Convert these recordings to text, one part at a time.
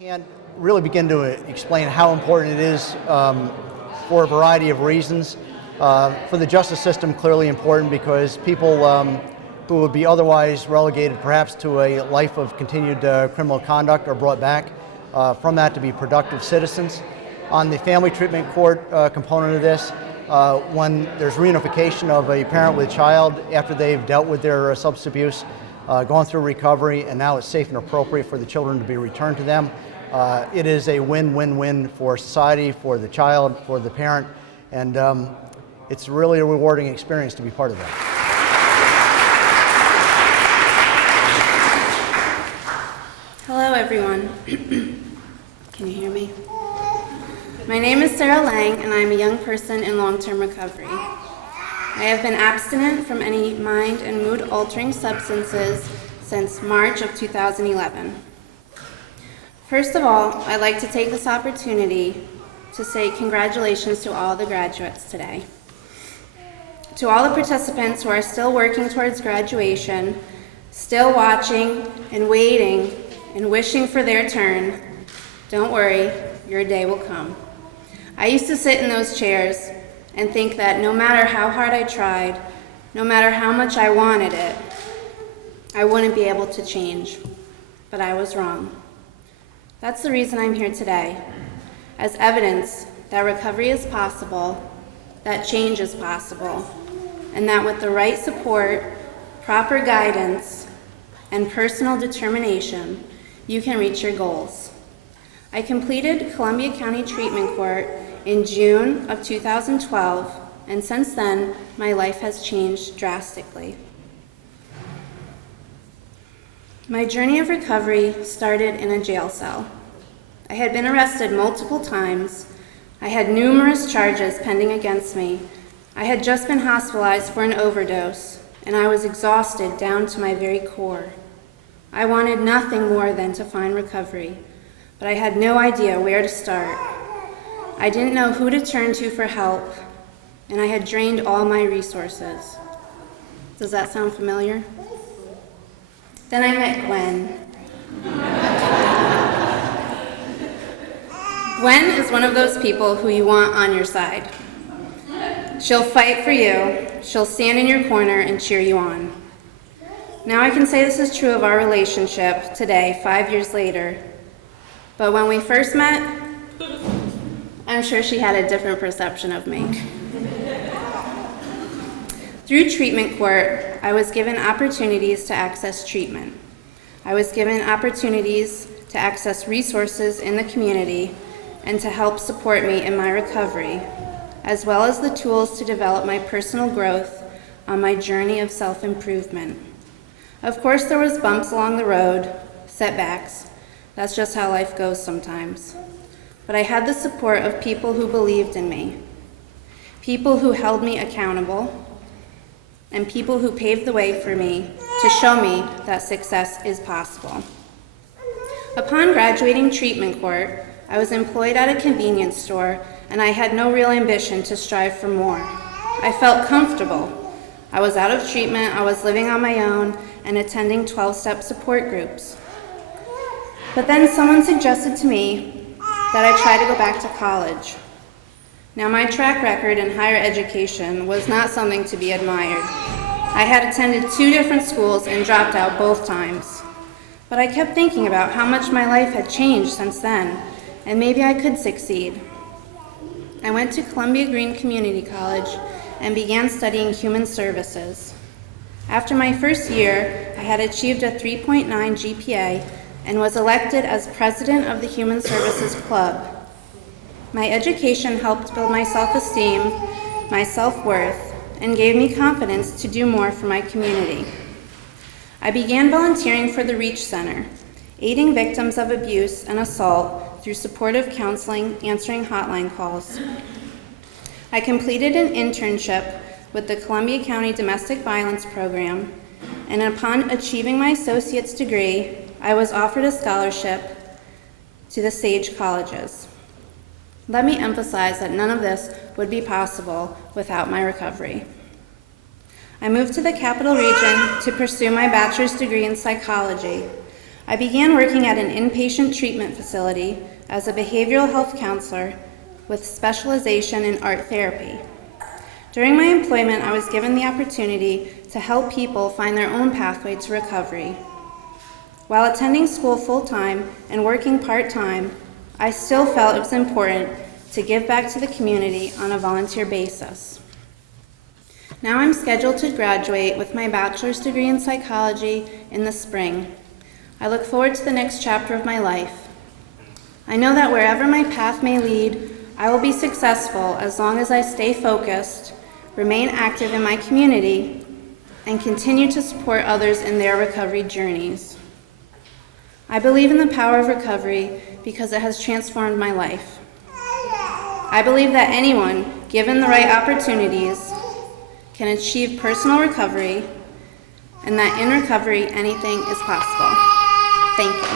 Can't really begin to explain how important it is for a variety of reasons. For the justice system, clearly important because people who would be otherwise relegated perhaps to a life of continued criminal conduct are brought back from that to be productive citizens. On the family treatment court component of this, when there's reunification of a parent with a child after they've dealt with their substance abuse, gone through recovery, and now it's safe and appropriate for the children to be returned to them. It is a win-win-win for society, for the child, for the parent, and it's really a rewarding experience to be part of that. Hello, everyone. Can you hear me? My name is Sarah Lang, and I am a young person in long-term recovery. I have been abstinent from any mind and mood-altering substances since March of 2011. First of all, I'd like to take this opportunity to say congratulations to all the graduates today. To all the participants who are still working towards graduation, still watching and waiting and wishing for their turn, don't worry, your day will come. I used to sit in those chairs and think that no matter how hard I tried, no matter how much I wanted it, I wouldn't be able to change. But I was wrong. That's the reason I'm here today, as evidence that recovery is possible, that change is possible, and that with the right support, proper guidance, and personal determination, you can reach your goals. I completed Columbia County Treatment Court in June of 2012, and since then, my life has changed drastically. My journey of recovery started in a jail cell. I had been arrested multiple times. I had numerous charges pending against me. I had just been hospitalized for an overdose, and I was exhausted down to my very core. I wanted nothing more than to find recovery, but I had no idea where to start. I didn't know who to turn to for help, and I had drained all my resources. Does that sound familiar? Then I met Gwen. Gwen is one of those people who you want on your side. She'll fight for you, she'll stand in your corner and cheer you on. Now I can say this is true of our relationship today, 5 years later. But when we first met, I'm sure she had a different perception of me. Through treatment court, I was given opportunities to access treatment. I was given opportunities to access resources in the community and to help support me in my recovery, as well as the tools to develop my personal growth on my journey of self-improvement. Of course, there was bumps along the road, setbacks. That's just how life goes sometimes. But I had the support of people who believed in me, people who held me accountable, and people who paved the way for me to show me that success is possible. Upon graduating treatment court, I was employed at a convenience store, and I had no real ambition to strive for more. I felt comfortable. I was out of treatment, I was living on my own, and attending 12-step support groups. But then someone suggested to me that I try to go back to college. Now, my track record in higher education was not something to be admired. I had attended 2 different schools and dropped out both times. But I kept thinking about how much my life had changed since then, and maybe I could succeed. I went to Columbia Green Community College and began studying human services. After my first year, I had achieved a 3.9 GPA and was elected as president of the Human Services Club. My education helped build my self-esteem, my self-worth, and gave me confidence to do more for my community. I began volunteering for the Reach Center, aiding victims of abuse and assault through supportive counseling, answering hotline calls. I completed an internship with the Columbia County Domestic Violence Program, and upon achieving my associate's degree, I was offered a scholarship to the Sage Colleges. Let me emphasize that none of this would be possible without my recovery. I moved to the Capital Region to pursue my bachelor's degree in psychology. I began working at an inpatient treatment facility as a behavioral health counselor with specialization in art therapy. During my employment, I was given the opportunity to help people find their own pathway to recovery. While attending school full-time and working part-time, I still felt it was important to give back to the community on a volunteer basis. Now I'm scheduled to graduate with my bachelor's degree in psychology in the spring. I look forward to the next chapter of my life. I know that wherever my path may lead, I will be successful as long as I stay focused, remain active in my community, and continue to support others in their recovery journeys. I believe in the power of recovery because it has transformed my life. I believe that anyone, given the right opportunities, can achieve personal recovery, and that in recovery, anything is possible. Thank you.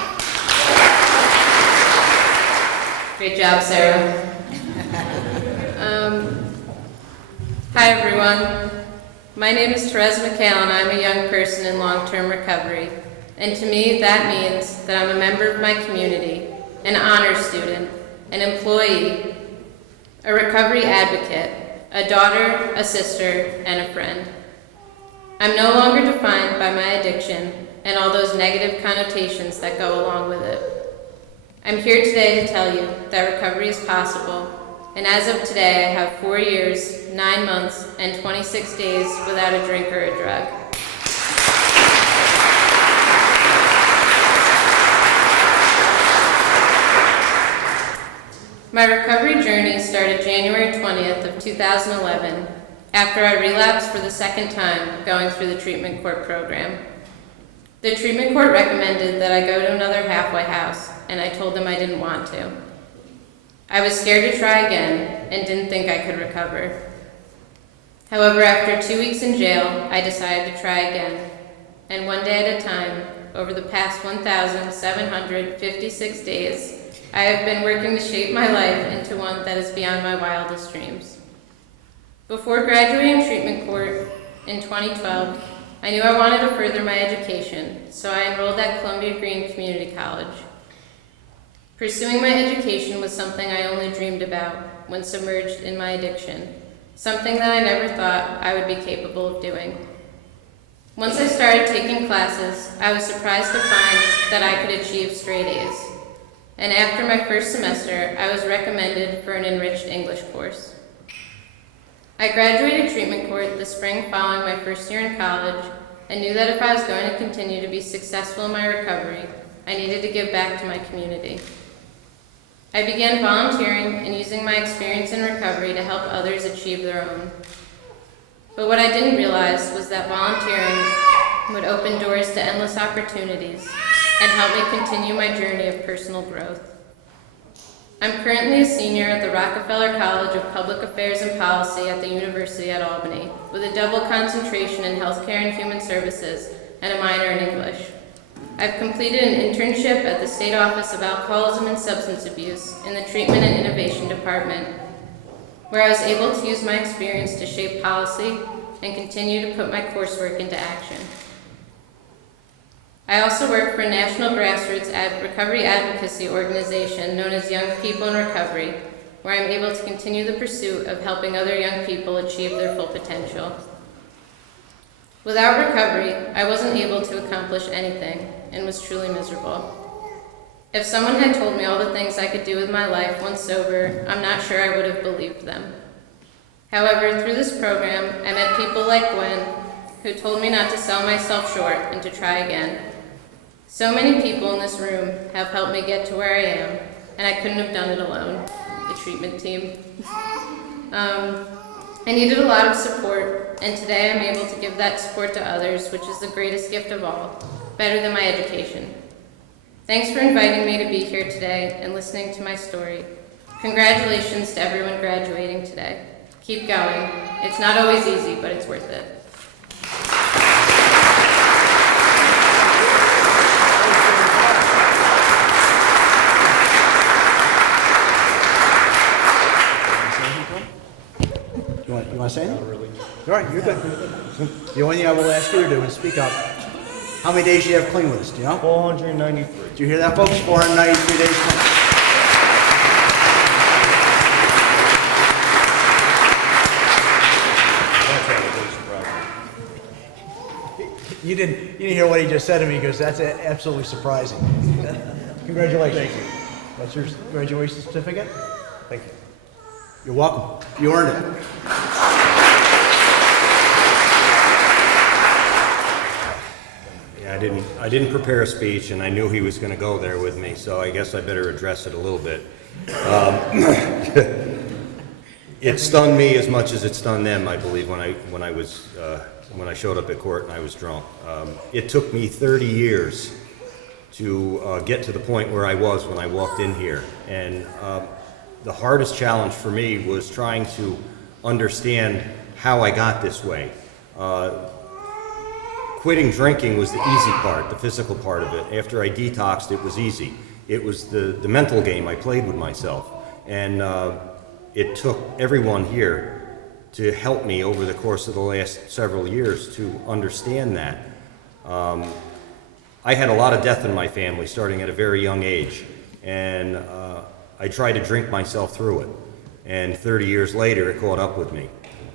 Great job, Sarah. Hi, everyone. My name is Therese McHale, and I'm a young person in long-term recovery. And to me, that means that I'm a member of my community, an honor student, an employee, a recovery advocate, a daughter, a sister, and a friend. I'm no longer defined by my addiction and all those negative connotations that go along with it. I'm here today to tell you that recovery is possible, and as of today, I have 4 years, 9 months, and 26 days without a drink or a drug. My recovery journey started January 20th of 2011 after I relapsed for the second time going through the treatment court program. The treatment court recommended that I go to another halfway house, and I told them I didn't want to. I was scared to try again and didn't think I could recover. However, after 2 weeks in jail, I decided to try again, and one day at a time, over the past 1,756 days, I have been working to shape my life into one that is beyond my wildest dreams. Before graduating treatment court in 2012, I knew I wanted to further my education, so I enrolled at Columbia Green Community College. Pursuing my education was something I only dreamed about when submerged in my addiction, something that I never thought I would be capable of doing. Once I started taking classes, I was surprised to find that I could achieve straight A's. And after my first semester, I was recommended for an enriched English course. I graduated treatment court the spring following my first year in college and knew that if I was going to continue to be successful in my recovery, I needed to give back to my community. I began volunteering and using my experience in recovery to help others achieve their own. But what I didn't realize was that volunteering would open doors to endless opportunities and help me continue my journey of personal growth. I'm currently a senior at the Rockefeller College of Public Affairs and Policy at the University at Albany, with a double concentration in healthcare and human services and a minor in English. I've completed an internship at the State Office of Alcoholism and Substance Abuse in the Treatment and Innovation Department, where I was able to use my experience to shape policy and continue to put my coursework into action. I also work for a national grassroots recovery advocacy organization known as Young People in Recovery, where I'm able to continue the pursuit of helping other young people achieve their full potential. Without recovery, I wasn't able to accomplish anything and was truly miserable. If someone had told me all the things I could do with my life once sober, I'm not sure I would have believed them. However, through this program, I met people like Gwen, who told me not to sell myself short and to try again. So many people in this room have helped me get to where I am, and I couldn't have done it alone, the treatment team. I needed a lot of support, and today I'm able to give that support to others, which is the greatest gift of all, better than my education. Thanks for inviting me to be here today and listening to my story. Congratulations to everyone graduating today. Keep going. It's not always easy, but it's worth it. You want to say anything? All right, you're good. The only thing I will ask you to do is speak up. How many days do you have clean with us? Do you know? 493. Do you hear that, folks? 493 days clean. You didn't hear what he just said to me because that's absolutely surprising. Congratulations. Thank you. That's your graduation certificate? Thank you. You're welcome. You earned it. Yeah, I didn't prepare a speech, and I knew he was going to go there with me, so I guess I better address it a little bit. It stunned me as much as it stunned them, I believe, when I showed up at court and I was drunk. It took me 30 years to get to the point where I was when I walked in here, and the hardest challenge for me was trying to understand how I got this way. Quitting drinking was the easy part, the physical part of it. After I detoxed, it was easy. It was the mental game I played with myself. And it took everyone here to help me over the course of the last several years to understand that. I had a lot of death in my family starting at a very young age. And I tried to drink myself through it. And 30 years later, it caught up with me.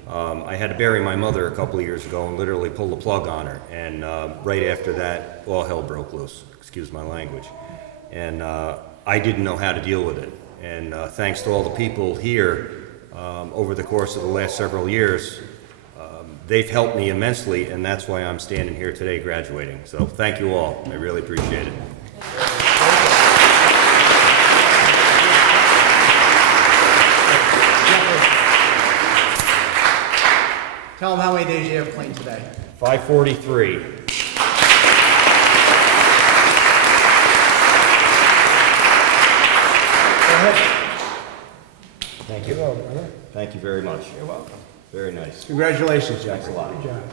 I had to bury my mother a couple of years ago and literally pull the plug on her. And right after that, all hell broke loose, excuse my language. And I didn't know how to deal with it. And thanks to all the people here over the course of the last several years, they've helped me immensely, and that's why I'm standing here today graduating. So thank you all. I really appreciate it. Tell them how many days you have clean today. 543. Go ahead. Thank you. Thank you very much. You're welcome. Very nice. Congratulations, Jack. Thanks a lot. Good job.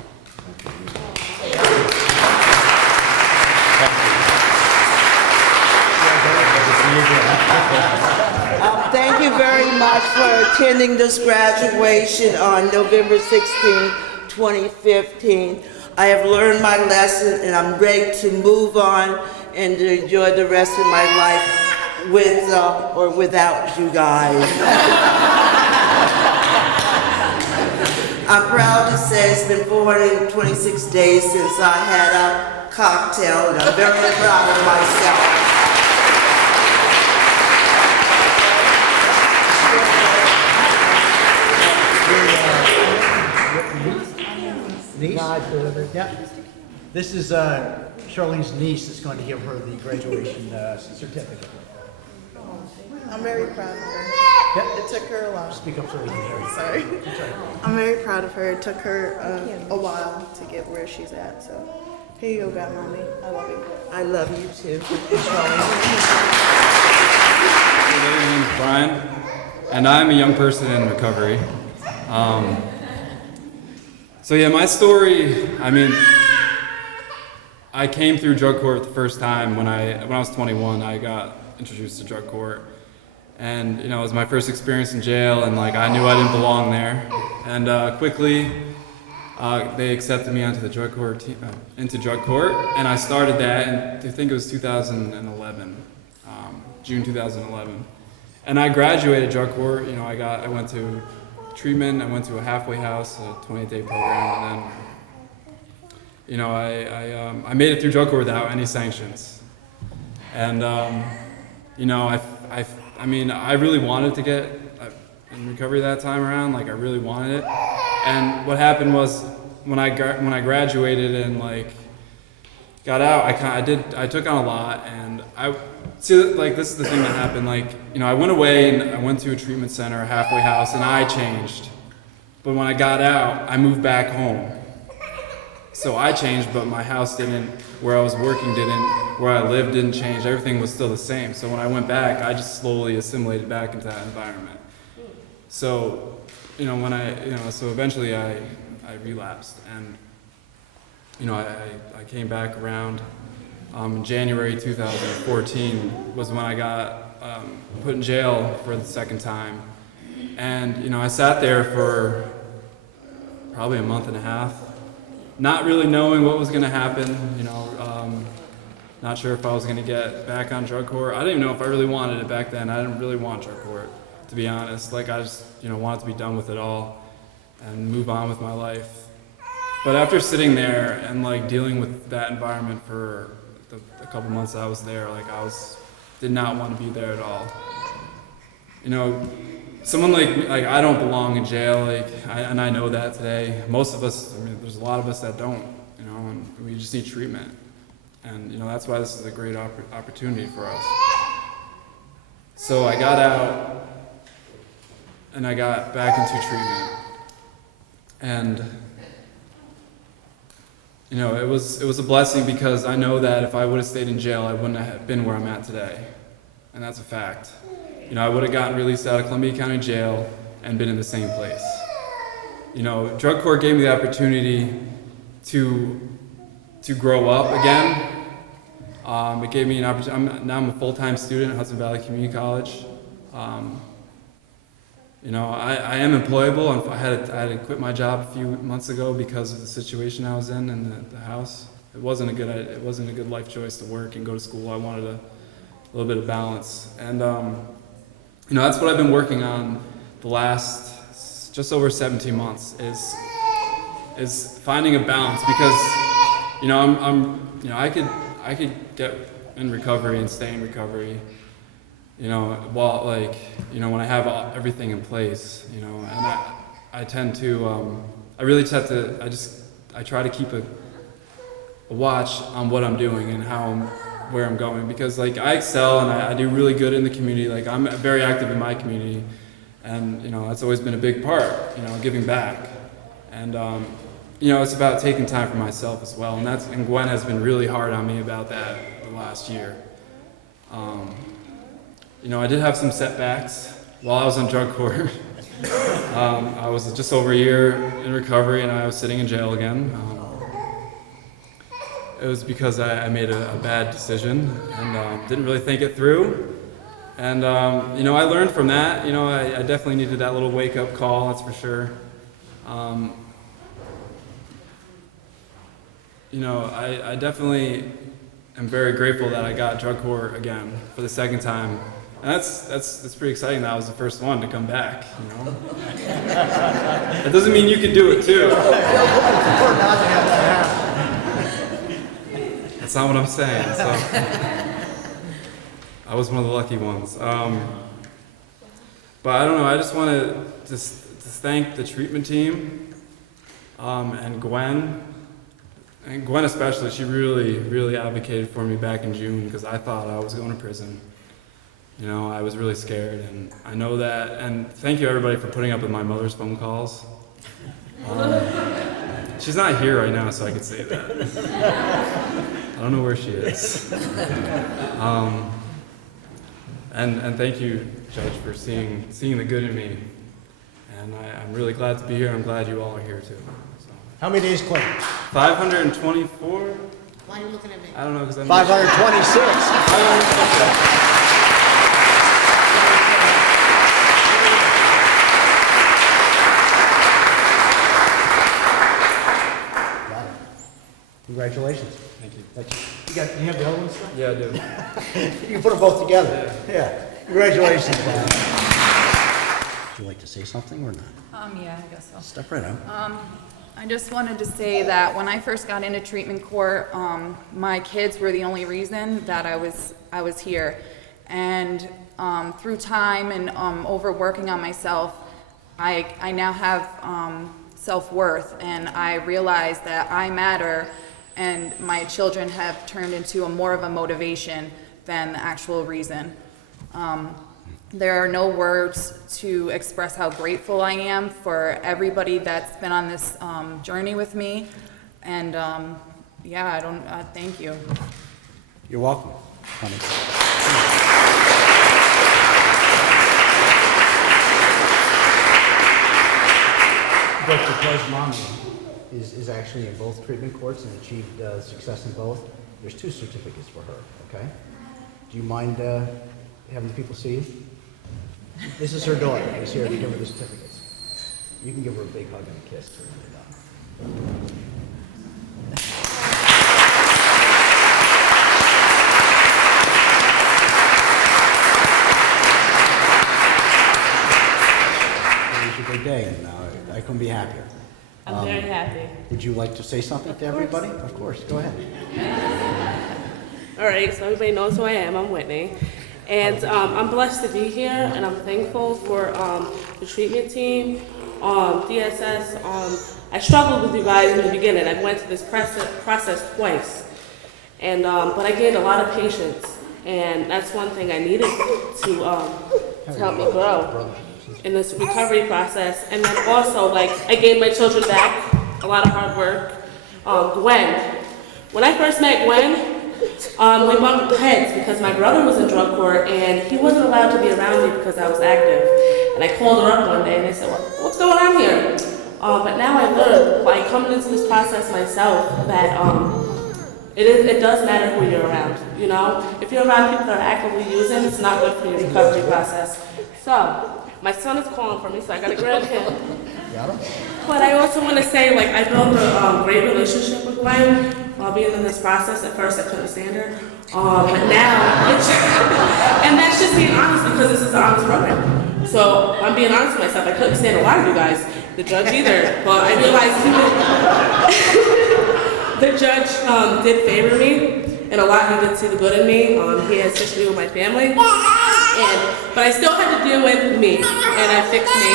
Thank you very much for attending this graduation on November 16, 2015. I have learned my lesson and I'm ready to move on and to enjoy the rest of my life with or without you guys. I'm proud to say it's been 426 days since I had a cocktail, and I'm very proud of myself. Niece? Yeah. This is Charlene's niece that's going to give her the graduation certificate. I'm very proud of her. Yeah. It took her a while. Speak up so we can hear you. Sorry. I'm very proud of her. It took her a while to get where she's at. So here you go, Godmommy. I love you. I love you too. My name is Brian, and I'm a young person in recovery. So yeah, my story, I mean, I came through drug court the first time when I was 21. I got introduced to drug court, and you know, it was my first experience in jail, and like I knew I didn't belong there. And quickly, they accepted me onto the drug court into drug court, and I started that, and I think it was 2011, June 2011. And I graduated drug court. You know, I went to treatment. I went to a halfway house, a 28-day program, and then, you know, I made it through drug court without any sanctions. And you know, I mean, I really wanted to get in recovery that time around. Like, I really wanted it. And what happened was when I graduated and like got out, I took on a lot, and like, this is the thing that happened. Like, you know, I went away and I went to a treatment center, a halfway house, and I changed. But when I got out, I moved back home. So I changed, but my house didn't, where I was working didn't, where I lived didn't change. Everything was still the same. So when I went back, I just slowly assimilated back into that environment. So, you know, so eventually I relapsed, and, you know, I came back around. In January 2014 was when I got put in jail for the second time. And, you know, I sat there for probably a month and a half. not really knowing what was going to happen, not sure if I was going to get back on drug court. I didn't even know if I really wanted it back then. I didn't really want drug court, to be honest. Like, I just, wanted to be done with it all and move on with my life. But after sitting there and like dealing with that environment for a couple months I was there, like did not want to be there at all. Someone like I don't belong in jail, and I know that today. Most of us, there's a lot of us that don't, and we just need treatment. And that's why this is a great opportunity for us. So I got out, and I got back into treatment, and it was a blessing because I know that if I would have stayed in jail, I wouldn't have been where I'm at today, and that's a fact. I would have gotten released out of Columbia County Jail and been in the same place. Drug court gave me the opportunity to grow up again. It gave me an opportunity. Now I'm a full-time student at Hudson Valley Community College. I am employable. I had to quit my job a few months ago because of the situation I was in the house. It wasn't a good life choice to work and go to school. I wanted a little bit of balance, and that's what I've been working on the last just over 17 months is finding a balance because I could get in recovery and stay in recovery, while when I have everything in place, and I tend to, I really just have to, I try to keep a watch on what I'm doing and where I'm going, because I excel and I do really good in the community. I'm very active in my community, and that's always been a big part, giving back, and it's about taking time for myself as well, and Gwen has been really hard on me about that the last year. I did have some setbacks while I was on drug court. I was just over a year in recovery and I was sitting in jail again. It was because I made a bad decision and didn't really think it through. And I learned from that. I definitely needed that little wake-up call, that's for sure. I definitely am very grateful that I got drug court again for the second time. And that's pretty exciting that I was the first one to come back, That doesn't mean you can do it too. That's not what I'm saying. So I was one of the lucky ones. But I don't know, I just want to thank the treatment team and Gwen. And Gwen especially, she really, really advocated for me back in June because I thought I was going to prison. I was really scared, and I know that. And thank you everybody for putting up with my mother's phone calls. She's not here right now, so I could say that. I don't know where she is. And thank you, Judge, for seeing the good in me. And I'm really glad to be here. I'm glad you all are here too. So. How many days clean? 524? Why are you looking at me? I don't know because I'm 526. Congratulations. Thank you. You have the other ones? Yeah, I do. You can put them both together. Yeah. Congratulations, Bob. Would you like to say something or not? Yeah, I guess so. Step right up. I just wanted to say that when I first got into treatment court, my kids were the only reason that I was here, and through time and overworking on myself, I now have self-worth, and I realize that I matter, and my children have turned into more of a motivation than the actual reason. There are no words to express how grateful I am for everybody that's been on this journey with me, and thank you. You're welcome. Dr. Claire's mommy is actually in both treatment courts and achieved success in both. There's 2 certificates for her, okay? Do you mind having the people see you? This is her daughter. She's here to give her the certificates. You can give her a big hug and a kiss too when you're done. couldn't be happier. I'm very happy. Would you like to say something to everybody? Of course, go ahead. All right, so everybody knows who I am. I'm Whitney. And I'm blessed to be here, and I'm thankful for the treatment team, DSS. I struggled with you guys in the beginning. I went through this process twice. And, but I gained a lot of patience, and that's one thing I needed to help me grow in this recovery process. And then also, like, I gave my children back, a lot of hard work. Gwen, when I first met Gwen, we bumped heads because my brother was in drug court and he wasn't allowed to be around me because I was active. And I called her up one day and I said, what's going on here? But now I learned by coming into this process myself that it does matter who you're around, you know? If you're around people that are actively using, it's not good for your recovery process. So, my son is calling for me, so I gotta grab him. But I also want to say, like, I built a great relationship with Gwen while being in this process. At first, I couldn't stand her, but now, and that's just being honest because this is an honest program. So I'm being honest with myself. I couldn't stand a lot of you guys, the judge either, but I realized the judge did favor me, and a lot he did see the good in me. He has history with my family, but I still had to deal with me, and I fixed me.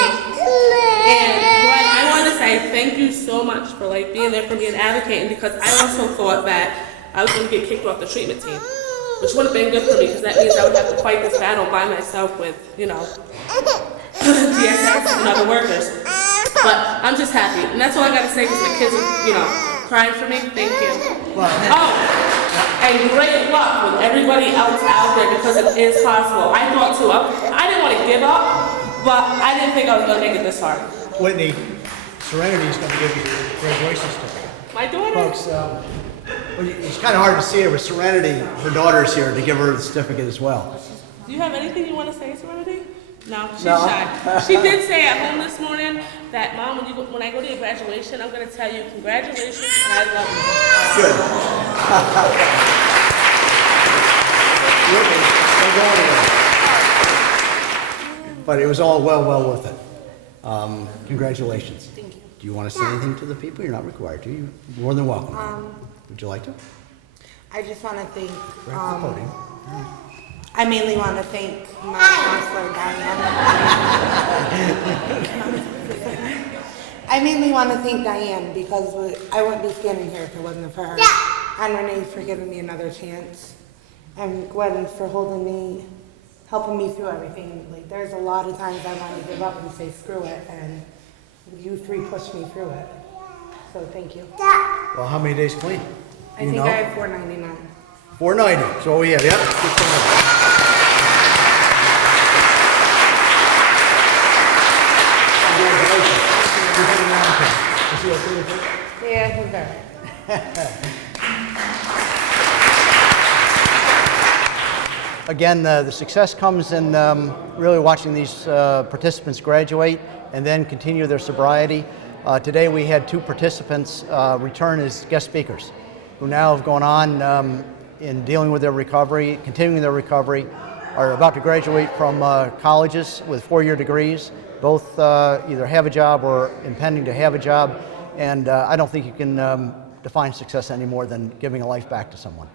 And Gwen, I want to say thank you so much for like being there for me and advocating, because I also thought that I was going to get kicked off the treatment team, which would have been good for me because that means I would have to fight this battle by myself with, you know, DSS and other workers. But I'm just happy, and that's all I got to say because my kids are, you know, crying for me. Thank you. Oh, and great luck with everybody else out there because it is possible. I thought too. I didn't want to give up. But I didn't think I was going to make it this far. Whitney, Serenity is going to give you your graduation certificate. My daughter? Folks, it's kind of hard to see her, but Serenity, her daughter's here to give her the certificate as well. Do you have anything you want to say, Serenity? No, she's shy. She did say at home this morning that, Mom, when I go to your graduation, I'm going to tell you congratulations and I love you. Good. Whitney, don't go anywhere. But it was all well worth it. Congratulations. Thank you. Do you want to say anything to the people? You're not required to. You're more than welcome. Would you like to? I just want to thank, Right to the podium. I mainly want to thank my counselor, Diane. I mainly want to thank Diane because I wouldn't be standing here if it wasn't for her. And Renee for giving me another chance. And Gwen for holding me, helping me through everything. Like, there's a lot of times I wanted to give up and say screw it, and you three pushed me through it. So thank you. Well, how many days clean? I think I have 499. 490. That's all we have. Yep. Good for her. Congratulations. Is he okay with it? Yeah, he's better. Again, the success comes in really watching these participants graduate and then continue their sobriety. Today we had 2 participants return as guest speakers who now have gone on in dealing with their recovery, continuing their recovery, are about to graduate from colleges with 4-year degrees. Both either have a job or intending to have a job. And I don't think you can define success any more than giving a life back to someone.